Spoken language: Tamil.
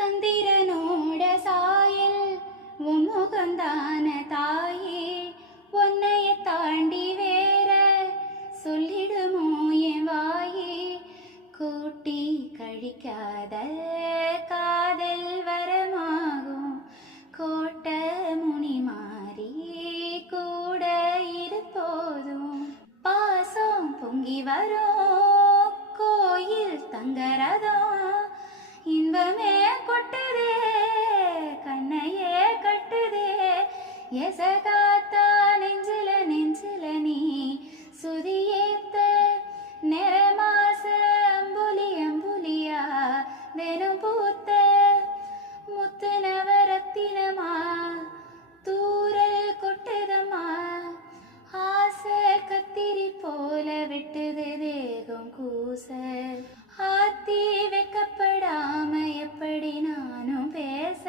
சந்திரனோட சாயல் உமுகந்தான தாயே, உன்னைய தாண்டி வேற சொல்லிடுமோ என் வாயே. கூட்டி கழிக்காத காதல் வரமாகும், கோட்ட முனி மாறி கூட இருப்போதும். பாசம் பொங்கி வரும் கோயில் தங்கரதம், இன்பமே கொட்டுதே கண்ணையே கட்டுதே. எசகாத்தா நெஞ்சில நெஞ்சில நீ சுதியேத்த, நிறமாச அம்புலி அம்புலியா தினம் பூத்த. முத்து நவரத்தினமா தூரல் கொட்டுதம்மா, ஆசை கத்திரி போல விட்டுது தேகம் கூச. ஆத்தி வைக்கப்படாம எப்படி நானும் பேச.